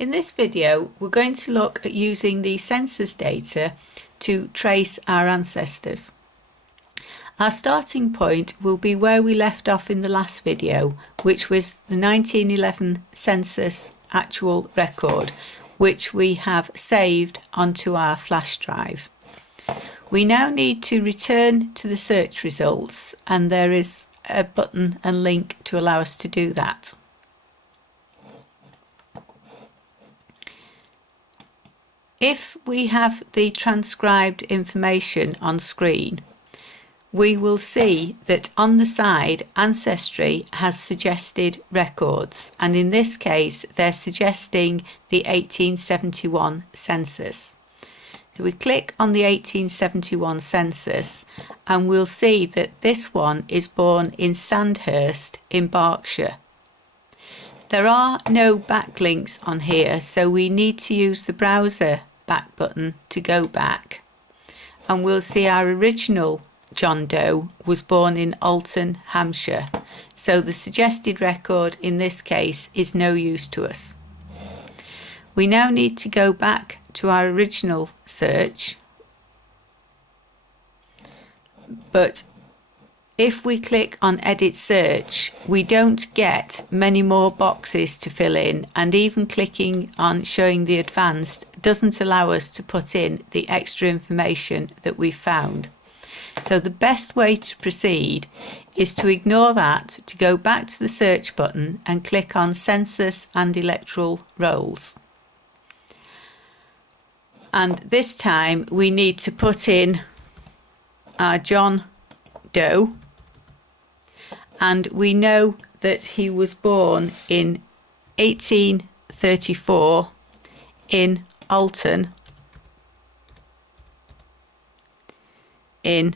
In this video, we're going to look at using the census data to trace our ancestors. Our starting point will be where we left off in the last video, which was the 1911 census actual record, which we have saved onto our flash drive. We now need to return to the search results, and there is a button and link to allow us to do that. If we have the transcribed information on screen, we will see that on the side Ancestry has suggested records, and in this case they're suggesting the 1871 census. So we click on the 1871 census and we'll see that this one is born in Sandhurst in Berkshire. There are no backlinks on here, so we need to use the browser back button to go back, and we'll see our original John Doe was born in Alton, Hampshire, so the suggested record in this case is no use to us. We now need to go back to our original search, but if we click on edit search, we don't get many more boxes to fill in, and even clicking on showing the advanced doesn't allow us to put in the extra information that we found. So the best way to proceed is to ignore that, to go back to the search button and click on census and electoral rolls. And this time we need to put in our John Doe, and we know that he was born in 1834 in Alton in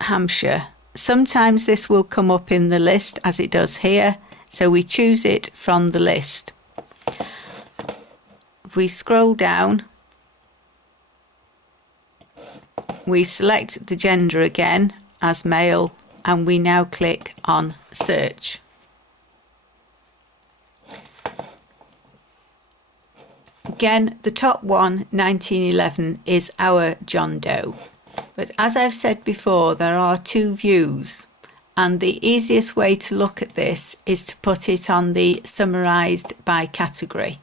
Hampshire. Sometimes this will come up in the list as it does here, so we choose it from the list. If we scroll down, we select the gender again as male, and we now click on search. Again, the top one, 1911, is our John Doe. But as I've said before, there are two views, and the easiest way to look at this is to put it on the summarised by category.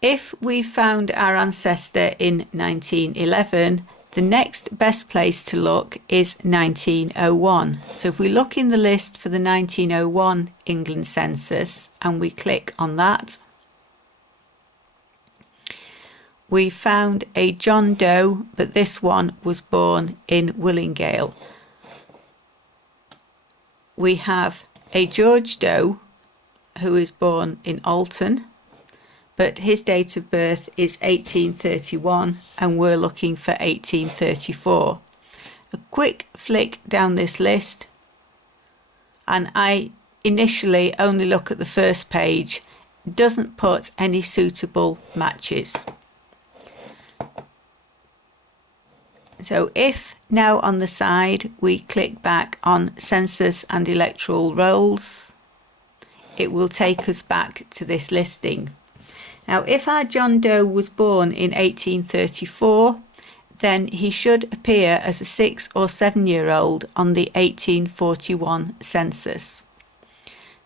If we found our ancestor in 1911, the next best place to look is 1901. So if we look in the list for the 1901 England census and we click on that, we found a John Doe, but this one was born in Willingale. We have a George Doe who is born in Alton, but his date of birth is 1831 and we're looking for 1834. A quick flick down this list, and I initially only look at the first page, doesn't put any suitable matches. So if now on the side we click back on census and electoral rolls, it will take us back to this listing. Now, if our John Doe was born in 1834, then he should appear as a 6 or 7-year-old on the 1841 census.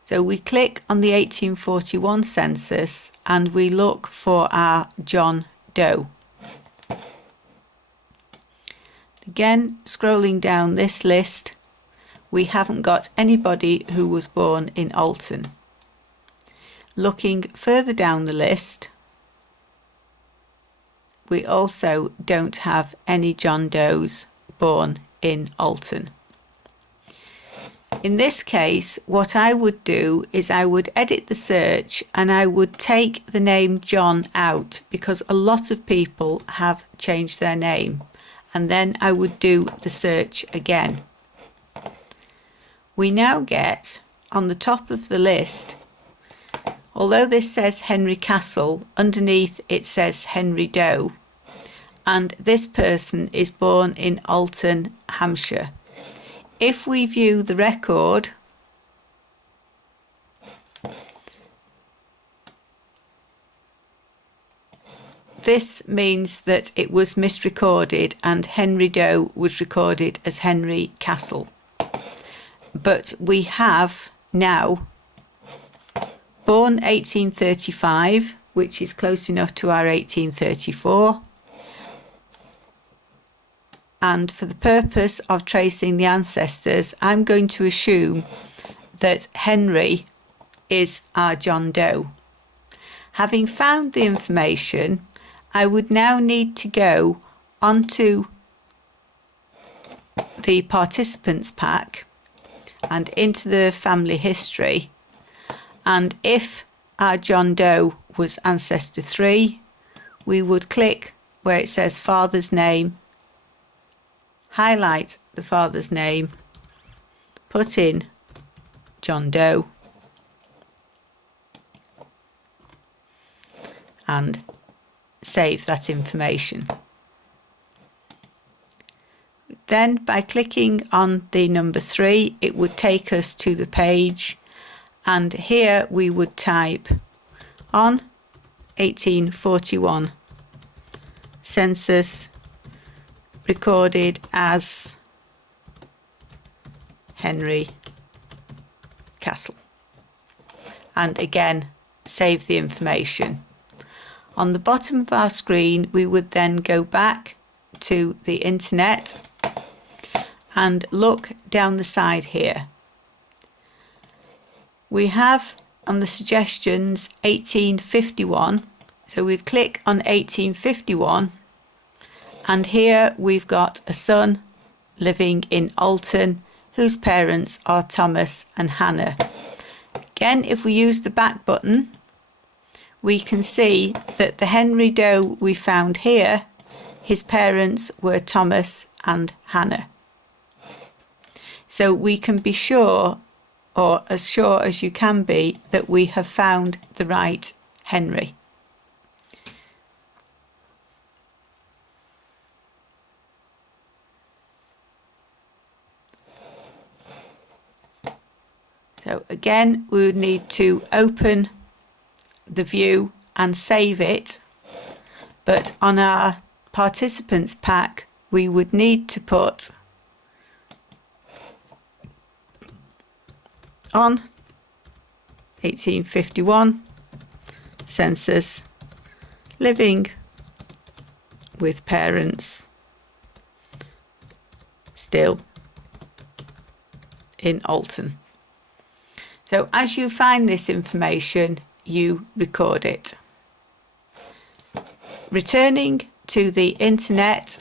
So we click on the 1841 census and we look for our John Doe. Again, scrolling down this list, we haven't got anybody who was born in Alton. Looking further down the list, we also don't have any John Does born in Alton. In this case, what I would do is I would edit the search and I would take the name John out, because a lot of people have changed their name, and then I would do the search again. We now get on the top of the list, although this says Henry Castle, underneath it says Henry Doe, and this person is born in Alton, Hampshire. If we view the record, this means that it was misrecorded and Henry Doe was recorded as Henry Castle. But we have now born 1835, which is close enough to our 1834. And for the purpose of tracing the ancestors, I'm going to assume that Henry is our John Doe. Having found the information, I would now need to go onto the participants pack and into the family history. And if our John Doe was ancestor 3, we would click where it says father's name, highlight the father's name, put in John Doe, and save that information. Then by clicking on the number 3, it would take us to the page, and here we would type on 1841 census recorded as Henry Castle, and again save the information. On the bottom of our screen, we would then go back to the internet and look down the side here. We have on the suggestions 1851, so we'd click on 1851, and here we've got a son living in Alton whose parents are Thomas and Hannah. Again, if we use the back button, we can see that the Henry Doe we found here, his parents were Thomas and Hannah. So we can be sure, or as sure as you can be, that we have found the right Henry. So again, we would need to open the view and save it, but on our participants pack we would need to put on 1851 census living with parents still in Alton. So as you find this information, you record it. Returning to the internet,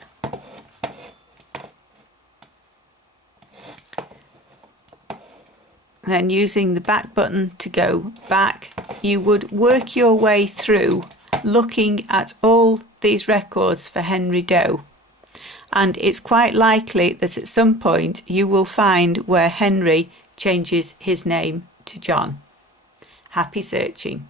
then using the back button to go back, you would work your way through looking at all these records for Henry Doe. And it's quite likely that at some point you will find where Henry changes his name to John. Happy searching.